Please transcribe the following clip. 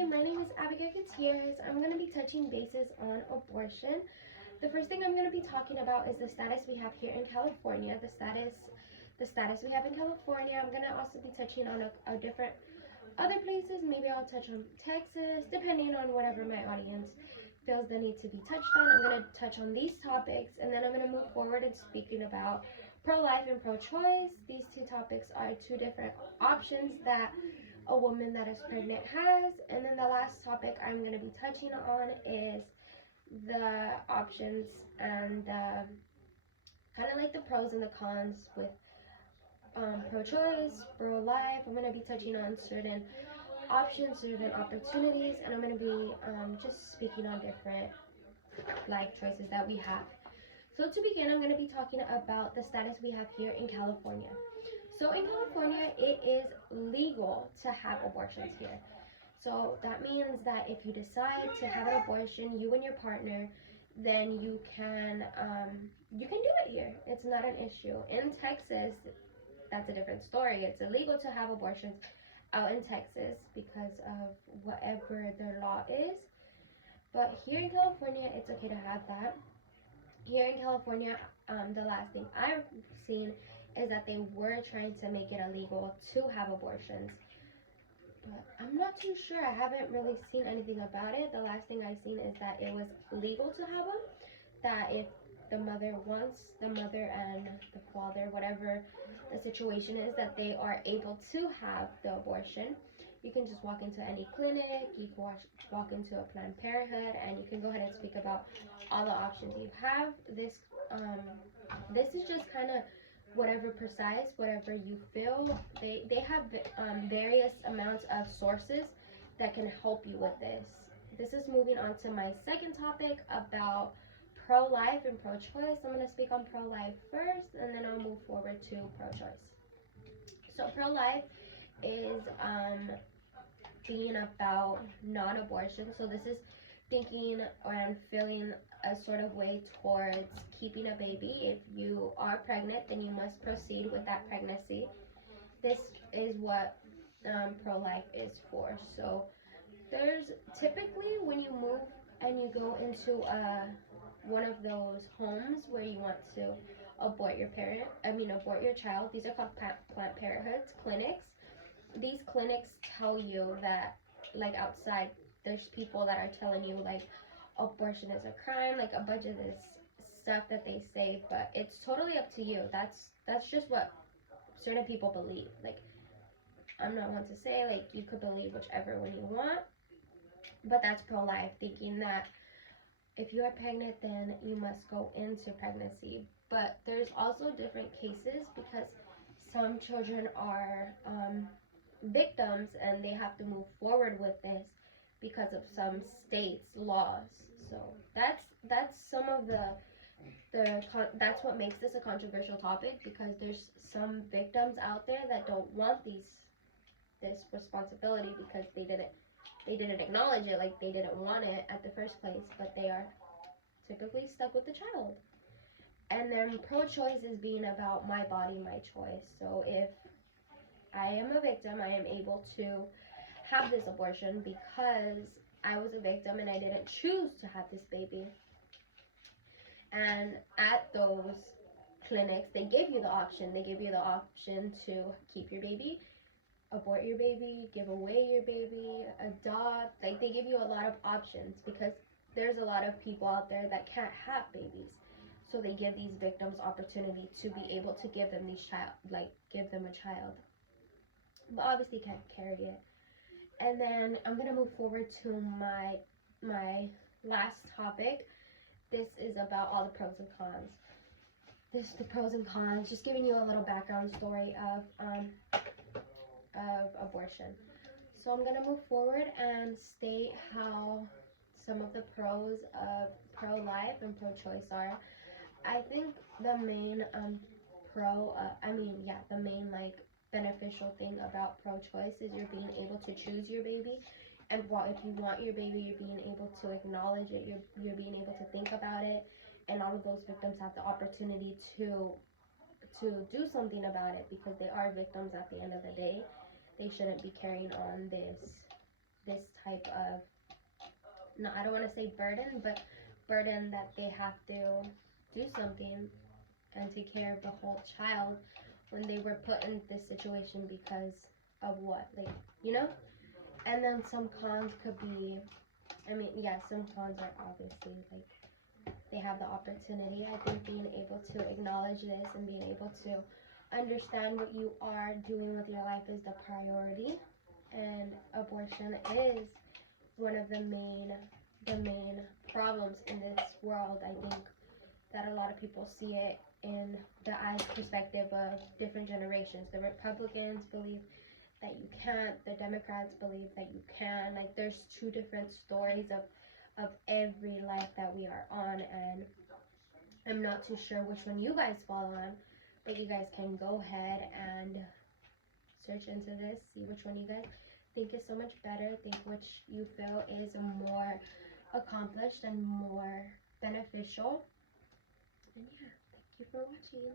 Hi, my name is Abigail Gutierrez. I'm going to be touching bases on abortion. The first thing I'm going to be talking about is the status we have here in California. The status we have in California. I'm going to also be touching on a different other places. Maybe I'll touch on Texas, depending on whatever my audience feels the need to be touched on. I'm going to touch on these topics, and then I'm going to move forward in speaking about pro-life and pro-choice. These two topics are two different options that a woman that is pregnant has. And then the last topic I'm going to be touching on is the options and kind of like the pros and the cons with pro-choice, pro-life. I'm going to be touching on certain options, certain opportunities, and I'm going to be just speaking on different life choices that we have. So to begin, I'm going to be talking about the status we have here in California. So in California, it is legal to have abortions here. So that means that if you decide to have an abortion, you and your partner, then you can do it here. It's not an issue. In Texas, that's a different story. It's illegal to have abortions out in Texas because of whatever their law is. But here in California, it's okay to have that. Here in California, the last thing I've seen is that they were trying to make it illegal to have abortions. But I'm not too sure. I haven't really seen anything about it. The last thing I've seen is that it was legal to have them. That if the mother wants, the mother and the father, whatever the situation is, that they are able to have the abortion. You can just walk into any clinic, you can walk into a Planned Parenthood, and you can go ahead and speak about all the options you have. This is just kind of whatever precise, whatever you feel. They have various amounts of sources that can help you with this. This is moving on to my second topic about pro-life and pro-choice. I'm going to speak on pro-life first, and then I'll move forward to pro-choice. So pro-life is being about non-abortion. So this is thinking and feeling a sort of way towards keeping a baby. If you are pregnant, then you must proceed with that pregnancy. This is what pro-life is for. So there's typically, when you move and you go into one of those homes where you want to abort your child. These are called Planned Parenthoods, clinics. These clinics tell you that, like, outside, there's people that are telling you, like, abortion is a crime, like a bunch of this stuff that they say, but it's totally up to you. That's just what certain people believe. Like, I'm not one to say, like, you could believe whichever one you want, but that's pro-life, thinking that if you are pregnant, then you must go into pregnancy. But there's also different cases, because some children are victims and they have to move forward with this because of some states' laws. So that's some of that's what makes this a controversial topic, because there's some victims out there that don't want this responsibility because they didn't acknowledge it, like they didn't want it at the first place, but they are typically stuck with the child. And then pro-choice is being about my body, my choice. So if I am a victim, I am able to have this abortion because I was a victim and I didn't choose to have this baby. And at those clinics, they give you the option. They give you the option to keep your baby, abort your baby, give away your baby, adopt. Like, they give you a lot of options because there's a lot of people out there that can't have babies. So they give these victims opportunity to be able to give them give them a child. But obviously can't carry it. And then I'm gonna move forward to my last topic. This is about all the pros and cons. This is the pros and cons, just giving you a little background story of abortion. So I'm gonna move forward and state how some of the pros of pro-life and pro-choice are. I think the main the main beneficial thing about pro-choice is you're being able to choose your baby, and if you want your baby, you're being able to acknowledge it, you're being able to think about it, and all of those victims have the opportunity to do something about it because they are victims at the end of the day. They shouldn't be carrying on this type of, no, I don't want to say burden, but burden that they have to do something and take care of the whole child when they were put in this situation because of what, like, you know? And then some cons could be, I mean, yeah, some cons are obviously like they have the opportunity. I think being able to acknowledge this and being able to understand what you are doing with your life is the priority. And abortion is one of the main problems in this world. I think that a lot of people see it in the eyes perspective of different generations. The Republicans believe that you can't, the Democrats believe that you can. Like there's two different stories of every life that we are on, and I'm not too sure which one you guys fall on, but you guys can go ahead and search into this, see which one you guys think is so much better, think which you feel is more accomplished and more beneficial. And yeah, thank you for watching.